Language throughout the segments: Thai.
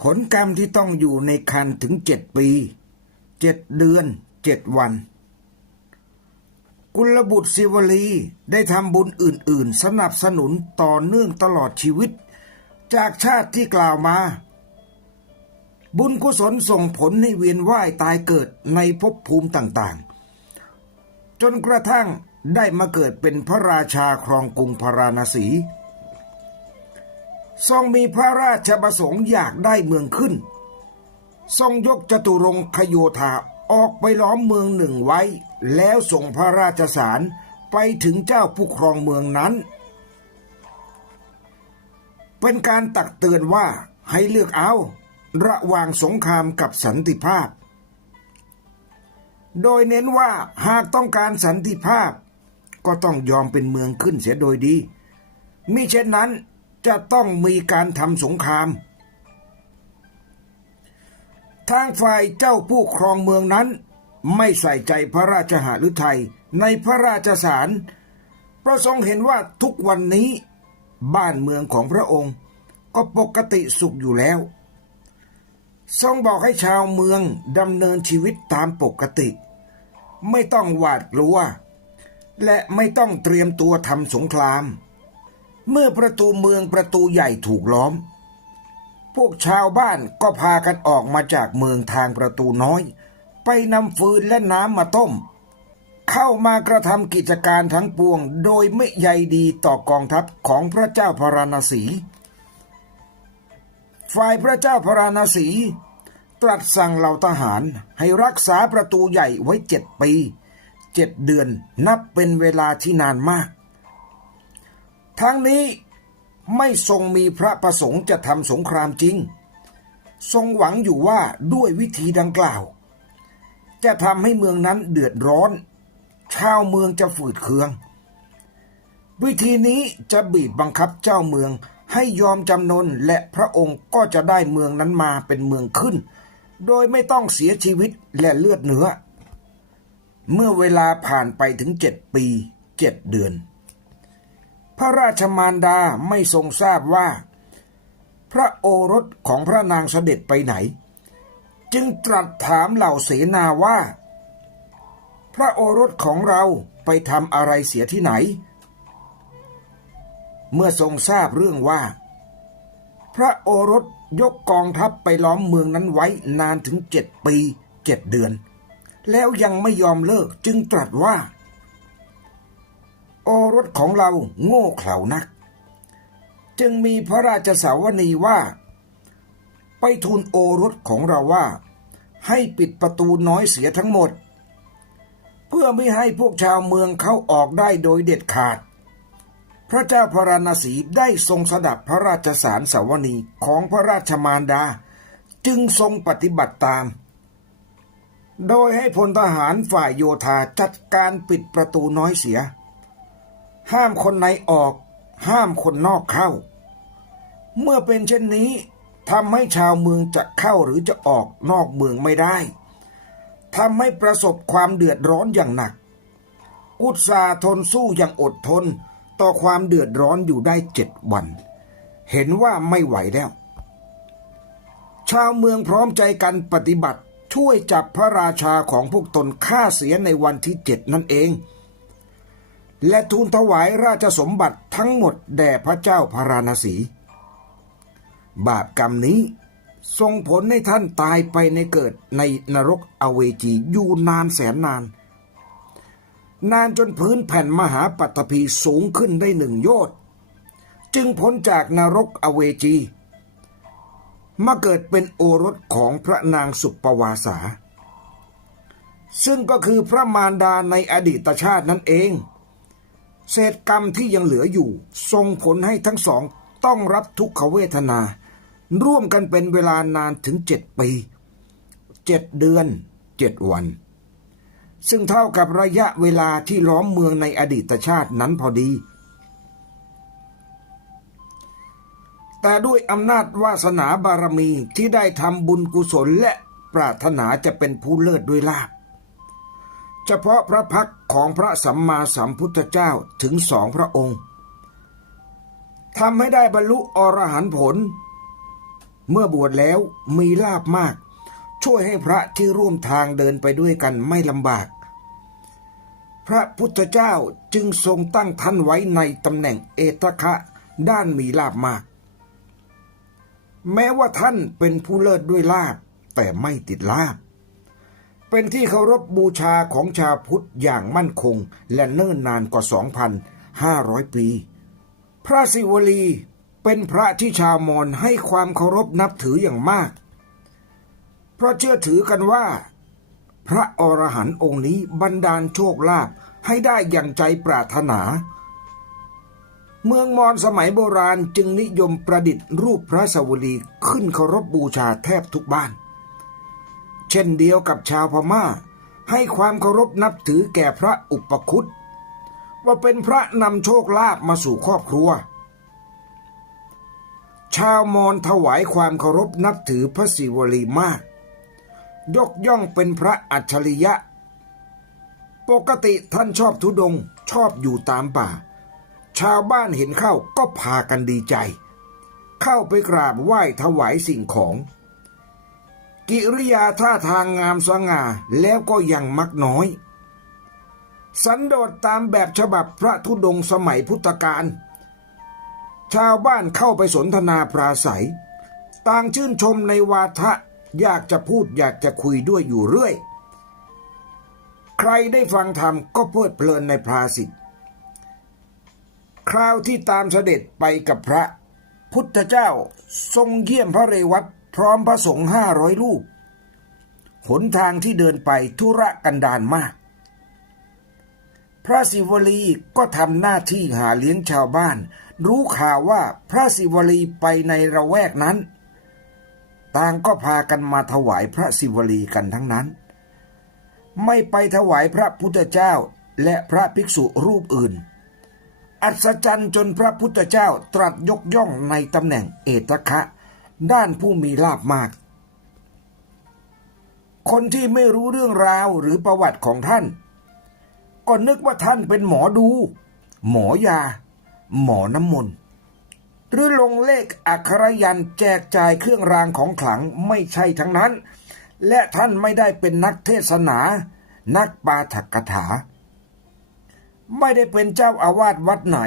ผลกรรมที่ต้องอยู่ในคันถึงเจ็ดปีเจ็ดเดือนเจ็ดวัน กุลบุตรศิวลีได้ทำบุญอื่น ๆ สนับสนุนต่อเนื่องตลอดชีวิต จากชาติที่กล่าวมา บุญกุศลส่งผลให้เวียนว่ายตายเกิดในภพภูมิต่างๆ จนกระทั่งได้มาเกิดเป็นพระราชาครองกรุงพาราณสี ทรงมีพระราชประสงค์อยากได้เมืองขึ้น ทรงยกจตุรงคโยธาออกไปล้อมเมืองหนึ่งไว้ แล้วส่งพระราชสารไปถึงเจ้าผู้ครองเมืองนั้น เป็นการตักเตือนว่าให้เลือกเอา ระหว่างสงครามกับสันติภาพ โดยเน้นว่าหากต้องการสันติภาพ ก็ต้องยอมเป็นเมืองขึ้นเสียโดยดีมิเช่นนั้น จะต้องมีการทำสงคราม ทางฝ่ายเจ้าผู้ครองเมืองนั้นไม่ใส่ใจพระราชหฤทัยในพระราชสารประสงเห็นว่าทุกวันนี้บ้านเมืองของพระองค์ ก็ปกติสุขอยู่แล้ว ทรงบอกให้ชาวเมืองดำเนินชีวิตตามปกติ ไม่ต้องหวาดกลัว และไม่ต้องเตรียมตัวทำสงคราม เมื่อประตูเมืองประตูใหญ่ถูกล้อม พวกชาวบ้านก็พากันออกมาจากเมืองทางประตูน้อย ไปนำฟืนและน้ำมาต้ม เข้ามากระทำกิจการทั้งปวงโดยไม่ใยดีต่อกองทัพของพระเจ้าพาราณสี ฝ่ายพระเจ้าพาราณสี ตรัสสั่งเหล่าทหารให้รักษาประตูใหญ่ไว้เจ็ดปีเจ็ดเดือนนับเป็นเวลาที่นานมาก ทั้งนี้ไม่ทรงมีพระประสงค์จะทำสงครามจริง ทรงหวังอยู่ว่าด้วยวิธีดังกล่าว จะทำให้เมืองนั้นเดือดร้อน ชาวเมืองจะฝืดเคือง วิธีนี้จะบีบบังคับเจ้าเมืองให้ยอมจำนนและพระองค์ก็จะได้เมืองนั้นมาเป็นเมืองขึ้น โดยไม่ต้องเสียชีวิตและเลือดเนื้อ เมื่อเวลาผ่านไปถึงเจ็ดปีเจ็ดเดือน พระราชมารดาไม่ทรงทราบว่า พระโอรสของพระนางเสด็จไปไหน จึงตรัสถามเหล่าเสนาว่า พระโอรสของเราไปทำอะไรเสียที่ไหน เมื่อทรงทราบเรื่องว่า พระโอรสยกกองทัพไปล้อมเมืองนั้นไว้นานถึงเจ็ดปีเจ็ดเดือน แล้วยังไม่ยอมเลิกจึงตรัสว่า โอรสของเราโง่เขลานัก จึงมีพระราชสาวนีว่า ไปทูลโอรสของเราว่า ให้ปิดประตูน้อยเสียทั้งหมด เพื่อไม่ให้พวกชาวเมืองเข้าออกได้โดยเด็ดขาด พระเจ้าพาราณสีได้ทรงสดับพระราชสารสาวนีของพระราชมารดา จึงทรงปฏิบัติตามโดยให้พลทหารฝ่ายโยธาจัดการปิดประตูน้อยเสีย ห้ามคนในออก ห้ามคนนอกเข้า เมื่อเป็นเช่นนี้ทำให้ชาวเมืองจะเข้าหรือจะออกนอกเมืองไม่ได้ทำให้ประสบความเดือดร้อนอย่างหนัก อุตสาทนสู้อย่างอดทนต่อความเดือดร้อนอยู่ได้เจ็ดวัน เห็นว่าไม่ไหวแล้ว ชาวเมืองพร้อมใจกันปฏิบัติช่วยจับพระราชาของพวกตนฆ่าเสียในวันที่เจ็ดนั่นเอง และทูลถวายราชสมบัติทั้งหมดแด่พระเจ้าพาราณสี บาปกรรมนี้ส่งผลให้ท่านตายไปในเกิดในนรกอเวจีอยู่นานแสนนาน นานจนพื้นแผ่นมหาปัตภีสูงขึ้นได้หนึ่งโยชน์จึงพ้นจากนรกอเวจี มาเกิดเป็นโอรสของพระนางสุปวาสา ซึ่งก็คือพระมารดาในอดีตชาตินั่นเอง เศษกรรมที่ยังเหลืออยู่ส่งผลให้ทั้งสองต้องรับทุกขเวทนา ร่วมกันเป็นเวลานานถึงเจ็ดปีเจ็ดเดือนเจ็ดวัน ซึ่งเท่ากับระยะเวลาที่ล้อมเมืองในอดีตชาตินั้นพอดี แต่ด้วยอำนาจวาสนาบารมีที่ได้ทำบุญกุศลและปรารถนาจะเป็นผู้เลิศด้วยลาภ เฉพาะพระพักของพระสัมมาสัมพุทธเจ้าถึงสองพระองค์ทำให้ได้บรรลุอรหันต์ผล เมื่อบวชแล้วมีลาบมาก ช่วยให้พระที่ร่วมทางเดินไปด้วยกันไม่ลำบาก พระพุทธเจ้าจึงทรงตั้งท่านไว้ในตำแหน่งเอตคะด้านมีลาบมาก แม้ว่าท่านเป็นผู้เลิศด้วยลาบแต่ไม่ติดลาบ เป็นที่เคารพบบูชาของชาวพุทธอย่างมั่นคง และเนิ่นนานกว่า 2,500 ปี พระศิวลีเป็นพระที่ชาวมอญให้ความเคารพนับถืออย่างมาก เพราะเชื่อถือกันว่า พระอรหันต์องค์นี้บันดาลโชคลาภให้ได้อย่างใจปรารถนา เมืองมอญสมัยโบราณจึงนิยมประดิษฐ์รูปพระสวลีขึ้นเคารพบบูชาแทบทุกบ้าน เช่นเดียวกับชาวพม่า ให้ความเคารพนับถือแก่พระอุปคุตว่าเป็นพระนำโชคลาภมาสู่ครอบครัว ชาวมอญถวายความเคารพนับถือพระศิวลีมาก ยกย่องเป็นพระอัจฉริยะ ปกติท่านชอบทุดงชอบอยู่ตามป่า ชาวบ้านเห็นเข้าก็พากันดีใจ เข้าไปกราบไหว้ถวายสิ่งของ กิริยาท่าทางงามสง่าแล้วก็ยังมักน้อย สันโดษตามแบบฉบับพระธุดงค์สมัยพุทธกาลชาวบ้านเข้าไปสนทนาปราศัย ต่างชื่นชมในวาทะอยากจะพูดอยากจะคุยด้วยอยู่เรื่อย ใครได้ฟังธรรมก็เพลิดเพลินในภาสิทธิ์คราวที่ตามเสด็จไปกับพระ พุทธเจ้าทรงเยี่ยมพระเรวัต พร้อมพระสงฆ์ห้าร้อยรูป หนทางที่เดินไปธุระกันดารมาก พระศิวลีก็ทำหน้าที่หาเลี้ยงชาวบ้าน รู้ข่าวว่าพระศิวลีไปในระแวกนั้น ต่างก็พากันมาถวายพระศิวลีกันทั้งนั้น ไม่ไปถวายพระพุทธเจ้าและพระภิกษุรูปอื่น อัศจรรย์จนพระพุทธเจ้าตรัสยกย่องในตำแหน่งเอตคะ ด้านผู้มีลาภมาก คนที่ไม่รู้เรื่องราวหรือประวัติของท่าน ก็นึกว่าท่านเป็นหมอดู หมอยา หมอน้ำมนต์หรือลงเลขอักขรยันแจกจ่ายเครื่องรางของขลังไม่ใช่ทั้งนั้น และท่านไม่ได้เป็นนักเทศนา นักปาฐกถา ไม่ได้เป็นเจ้าอาวาสวัดไหน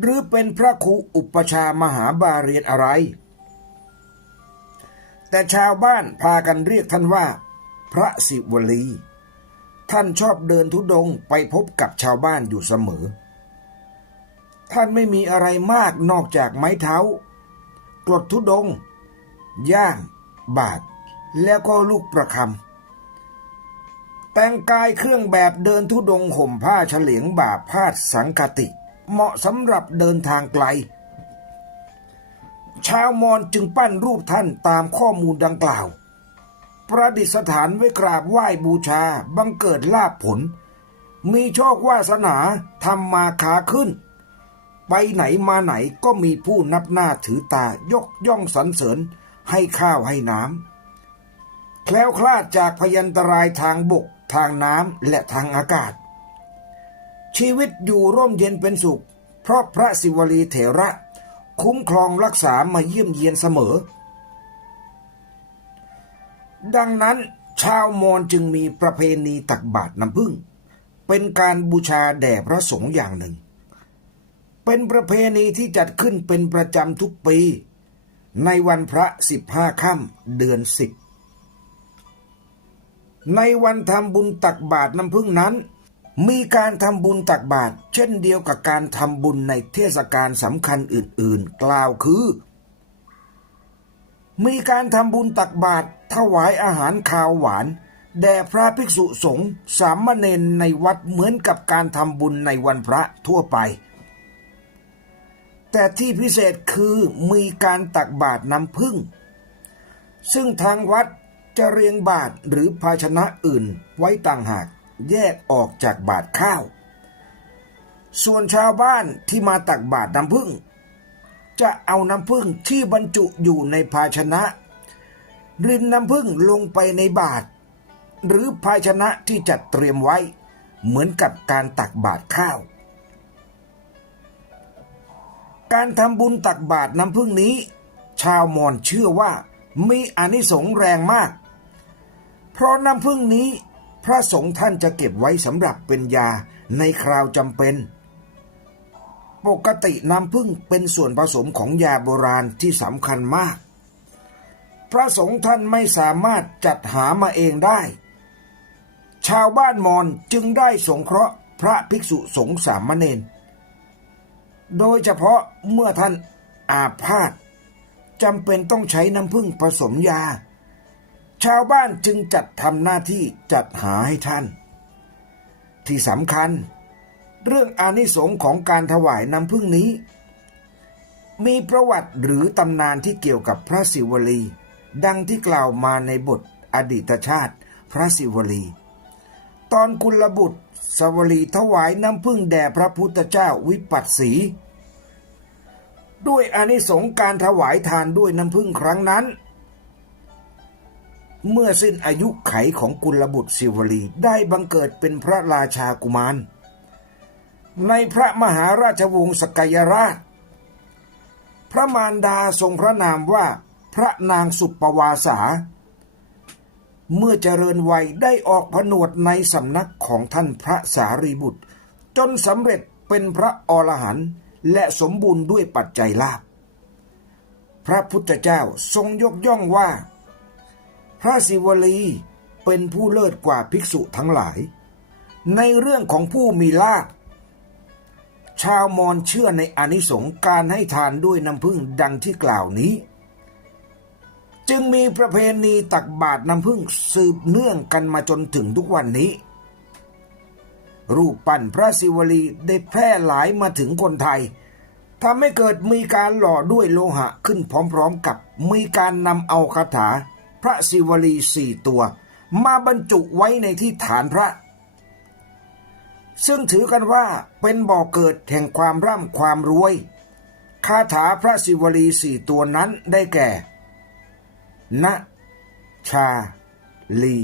หรือเป็นพระครูอุปชามหาบาเรียนอะไร แต่ชาวบ้านพากันเรียกท่านว่า พระศิวลี ท่านชอบเดินทุดงค์ไปพบกับชาวบ้านอยู่เสมอ ท่านไม่มีอะไรมากนอกจากไม้เท้ากรดทุดงค์ย่าง บาท แล้วก็ลูกประคำ แต่งกายเครื่องแบบเดินทุดงค์ห่มผ้าเฉลียงบ่าพาสังคติ เหมาะสำหรับเดินทางไกล ชาวมอญจึงปั้นรูปท่านตามข้อมูลดังกล่าว ประดิษฐานไว้กราบไหว้บูชาบังเกิดลาภผล มีโชควาสนาทำมาขาขึ้น ไปไหนมาไหนก็มีผู้นับหน้าถือตายกย่องสรรเสริญให้ข้าวให้น้ำแคล้วคลาดจากพยันตรายทางบกทางน้ำและทางอากาศ ชีวิตอยู่ร่มเย็นเป็นสุข เพราะพระศิวลีเถระ คุ้มครองรักษามาเยี่ยมเยียนเสมอ ดังนั้นชาวมอญจึงมีประเพณีตักบาตรน้ำผึ้งเป็นการบูชาแด่พระสงฆ์อย่างหนึ่ง เป็นประเพณีที่จัดขึ้นเป็นประจำทุกปี ในวันพระสิบห้าค่ำเดือนสิบในวันทำบุญตักบาตรน้ำพึ่งนั้น มีการทำบุญตักบาตรเช่นเดียวกับการทำบุญในเทศกาลสำคัญอื่น ๆ กล่าวคือ มีการทำบุญตักบาตรถวายอาหารคาวหวาน แด่พระภิกษุสงฆ์สามเณรในวัดเหมือนกับการทำบุญในวันพระทั่วไป แต่ที่พิเศษคือมีการตักบาตรน้ำพึ่ง ซึ่งทางวัดจะเรียงบาตรหรือภาชนะอื่นไว้ต่างหาก แยกออกจากบาตรข้าว ส่วนชาวบ้านที่มาตักบาตรน้ำพึ่ง จะเอาน้ำพึ่งที่บรรจุอยู่ในภาชนะ รินน้ำพึ่งลงไปในบาตรหรือภาชนะที่จัดเตรียมไว้ เหมือนกับการตักบาตรข้าว การทำบุญตักบาตรน้ำพึ่งนี้ ชาวมอญเชื่อว่ามีอานิสงส์แรงมาก เพราะน้ำพึ่งนี้ พระสงฆ์ท่านจะเก็บไว้สำหรับเป็นยาในคราวจำเป็น ปกติน้ำพึ่งเป็นส่วนผสมของยาโบราณที่สำคัญมาก พระสงฆ์ท่านไม่สามารถจัดหามาเองได้ ชาวบ้านมอญจึงได้สงเคราะห์พระภิกษุสงฆ์สามเณรโดยเฉพาะเมื่อท่านอาพาธจำเป็นต้องใช้น้ำผึ้งผสมยา ชาวบ้านจึงจัดทำหน้าที่จัดหาให้ท่าน ที่สำคัญ เรื่องอานิสงส์ของการถวายน้ำผึ้งนี้ มีประวัติหรือตำนานที่เกี่ยวกับพระศิวลี ดังที่กล่าวมาในบทอดีตชาติพระศิวลี ตอนกุลบุตรสวลีถวายน้ำพึ่งแด่พระพุทธเจ้าวิปัสสี ด้วยอานิสงส์การถวายทานด้วยน้ำพึ่งครั้งนั้น เมื่อสิ้นอายุไขของกุลบุตรสิวลีได้บังเกิดเป็นพระราชากุมาร ในพระมหาราชวงศ์สกยราช พระมารดาทรงพระนามว่าพระนางสุปปวาสา เมื่อเจริญวัยได้ออกผนวดในสำนักของท่านพระสารีบุตร จนสำเร็จเป็นพระอรหันต์และสมบูรณ์ด้วยปัจจัยลาภพระพุทธเจ้าทรงยกย่องว่า พระศิวลีเป็นผู้เลิศกว่าภิกษุทั้งหลาย ในเรื่องของผู้มีลาภชาวมอญเชื่อในอนิสงส์การให้ทานด้วยน้ำพึ่งดังที่กล่าวนี้ จึงมีประเพณีตักบาตรน้ำพึ่งสืบเนื่องกันมาจนถึงทุกวันนี้ รูปปั้นพระศิวลีได้แพร่หลายมาถึงคนไทยทำให้เกิดมีการหล่อด้วยโลหะขึ้นพร้อมๆกับมีการนำเอาคาถา พระศิวลีสี่ตัว มาบรรจุไว้ในที่ฐานพระ ซึ่งถือกันว่าเป็นบ่อเกิดแห่งความร่ำความรวย คาถาพระศิวลีสี่ตัวนั้นได้แก่ณชา ลี